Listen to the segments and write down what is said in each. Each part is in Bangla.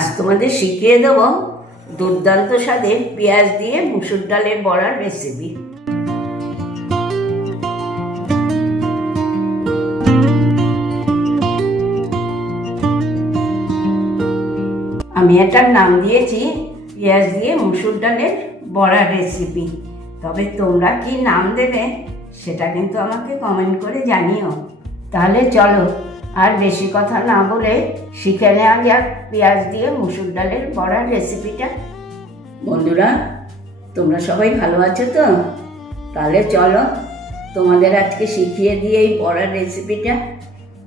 আজ তোমাদের শিখিয়ে দেবো দুর্দান্ত স্বাদের পেঁয়াজ দিয়ে মুসুর ডালের বড়ার রেসিপি আমি এটার নাম দিয়েছি পেঁয়াজ দিয়ে মুসুর ডালের বড়ার রেসিপি তবে তোমরা কি নাম দেবে সেটা কিন্তু আমাকে কমেন্ট করে জানিও। তাহলে চলো আর বেশি কথা না বলে শিখে নেওয়া যাক পেঁয়াজ দিয়ে মুসুর ডালের বড়ার রেসিপিটা বন্ধুরা তোমরা সবাই ভালো আছো তো? তাহলে চলো তোমাদের আজকে শিখিয়ে দিয়ে এই বড়ার রেসিপিটা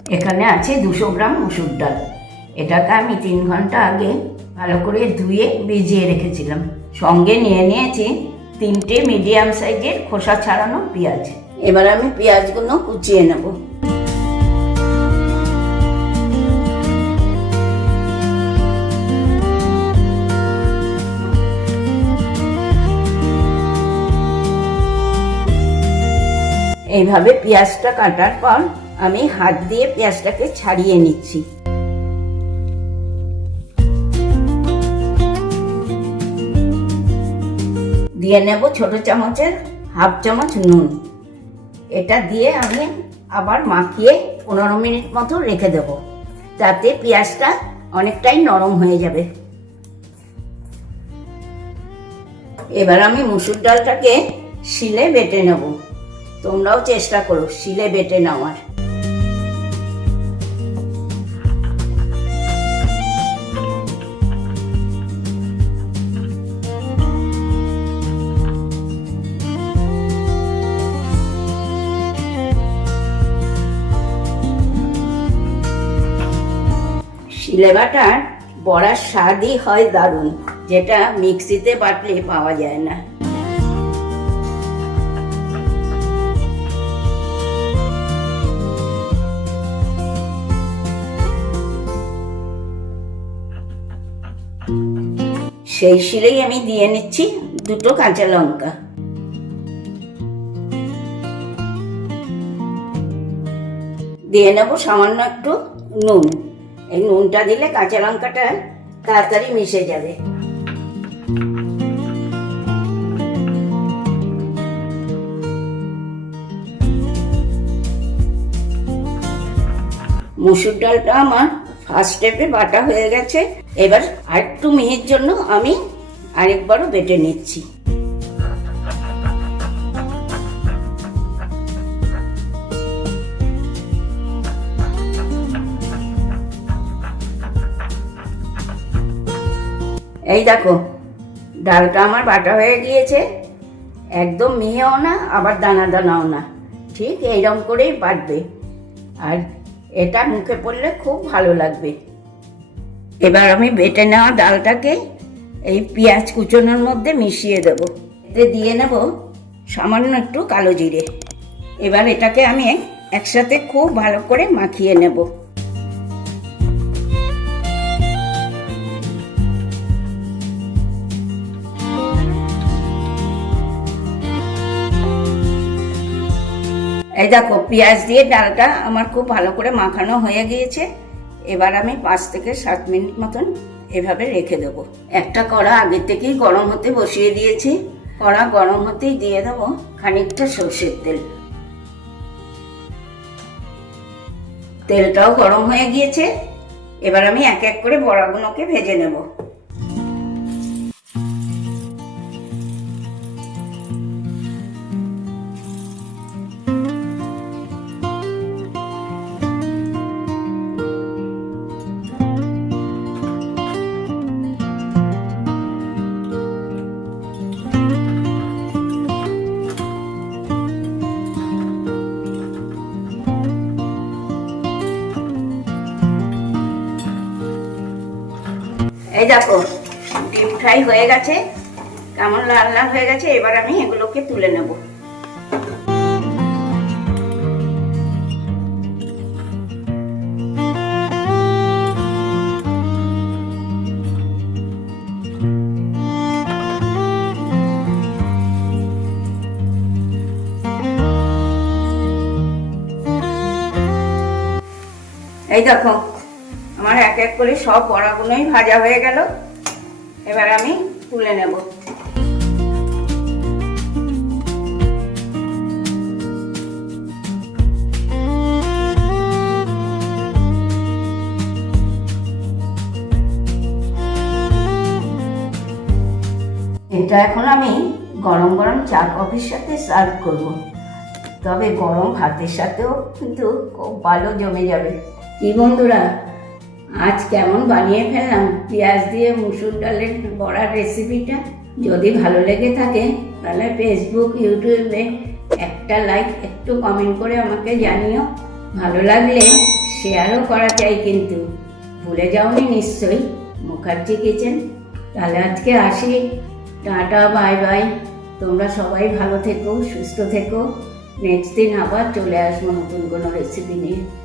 এখানে আছে দুশো গ্রাম মুসুর ডাল। এটাকে আমি তিন ঘণ্টা আগে ভালো করে ধুয়ে ভিজিয়ে রেখেছিলাম। সঙ্গে নিয়ে নিয়েছি তিনটে মিডিয়াম সাইজের খোসা ছাড়ানো পেঁয়াজ। এবার আমি পেঁয়াজগুলো কুচিয়ে নেব। এইভাবে পেঁয়াজটা কাটার পর আমি হাত দিয়ে পেঁয়াজটাকে ছাড়িয়ে নিচ্ছি। দিয়ে নেব ছোট চামচের হাফ চামচ নুন। এটা দিয়ে আমি আবার মাখিয়ে পনেরো মিনিট মতো রেখে দেব। তাতে পেঁয়াজটা অনেকটাই নরম হয়ে যাবে। এবার আমি মুসুর ডালটাকে শিলে বেটে নেব। তোমরাও চেষ্টা করো, শিলে বেটে নেওয়ার। শিলে বাটার বড়ার স্বাদই হয় দারুণ, যেটা মিক্সিতে বাটলে পাওয়া যায় না। সেই শিলেই আমি দিয়ে নিচ্ছি দুটো কাঁচা লঙ্কা। দিয়ে নেব সামান্য একটু নুন। এই নুনটা দিলে কাঁচা লঙ্কাটা তাড়াতাড়ি মিশে যাবে। মুসুর ডালটা আমার ফার্স্ট স্টেপে বাটা হয়ে গেছে। এবার আরেকটু মিহির জন্য আমি আরেকবারও বেটে নিচ্ছি। এই দেখো, ডালটা আমার বাটা হয়ে গিয়েছে। একদম মিহিও না, আবার দানা দানাও না। ঠিক এইরকম করেই বাটবে। আর এটা মুখে পড়লে খুব ভালো লাগবে। এবার আমি বেটে নেওয়া ডালটাকে এই পেঁয়াজ কুচোনোর মধ্যে মিশিয়ে দেব। এতে দিয়ে নেব সামান্য একটু কালো জিরে। এবার এটাকে আমি একসাথে খুব ভালো করে মাখিয়ে নেব। দেখো, পেঁয়াজ দিয়ে ডালটা আমার খুব ভালো করে মাখানো হয়ে গিয়েছে। এবার আমি পাঁচ থেকে সাত মিনিট মতন এভাবে রেখে দেবো। একটা কড়া আগে থেকেই গরম হতে বসিয়ে দিয়েছি। কড়া গরম হতেই দিয়ে দেবো খানিকটা সর্ষের তেল। তেলটাও গরম হয়ে গিয়েছে। এবার আমি এক এক করে বড়াগুলোকে ভেজে নেব। এই দেখো, ডিম ফ্রাই হয়ে গেছে, কেমন লাল লাল হয়ে গেছে, এবার আমি এগুলোকে তুলে নেব। এই দেখো আমার এক এক করে সব বড়াগুলোই ভাজা হয়ে গেল। এবার আমি তুলে নেব। এটা এখন আমি গরম গরম চা কফির সাথে সার্ভ করব। তবে গরম ভাতের সাথেও কিন্তু খুব ভালো জমে যাবে। কি বন্ধুরা আজ কেমন বানিয়ে ফেললাম? পেঁয়াজ দিয়ে মুসুর ডালের বড়ার রেসিপিটা যদি ভালো লেগে থাকে, তাহলে ফেসবুক ইউটিউবে একটা লাইক একটু কমেন্ট করে আমাকে জানিও। ভালো লাগলে শেয়ারও করা চাই কিন্তু। ভুলে যাওনি নিশ্চয়ই মুখার্জি কিচেন তাহলে আজকে আসি। টাটা বাই বাই তোমরা সবাই ভালো থেকো, সুস্থ থেকো। নেক্সট দিন আবার চলে আসব নতুন কোনো রেসিপি নিয়ে।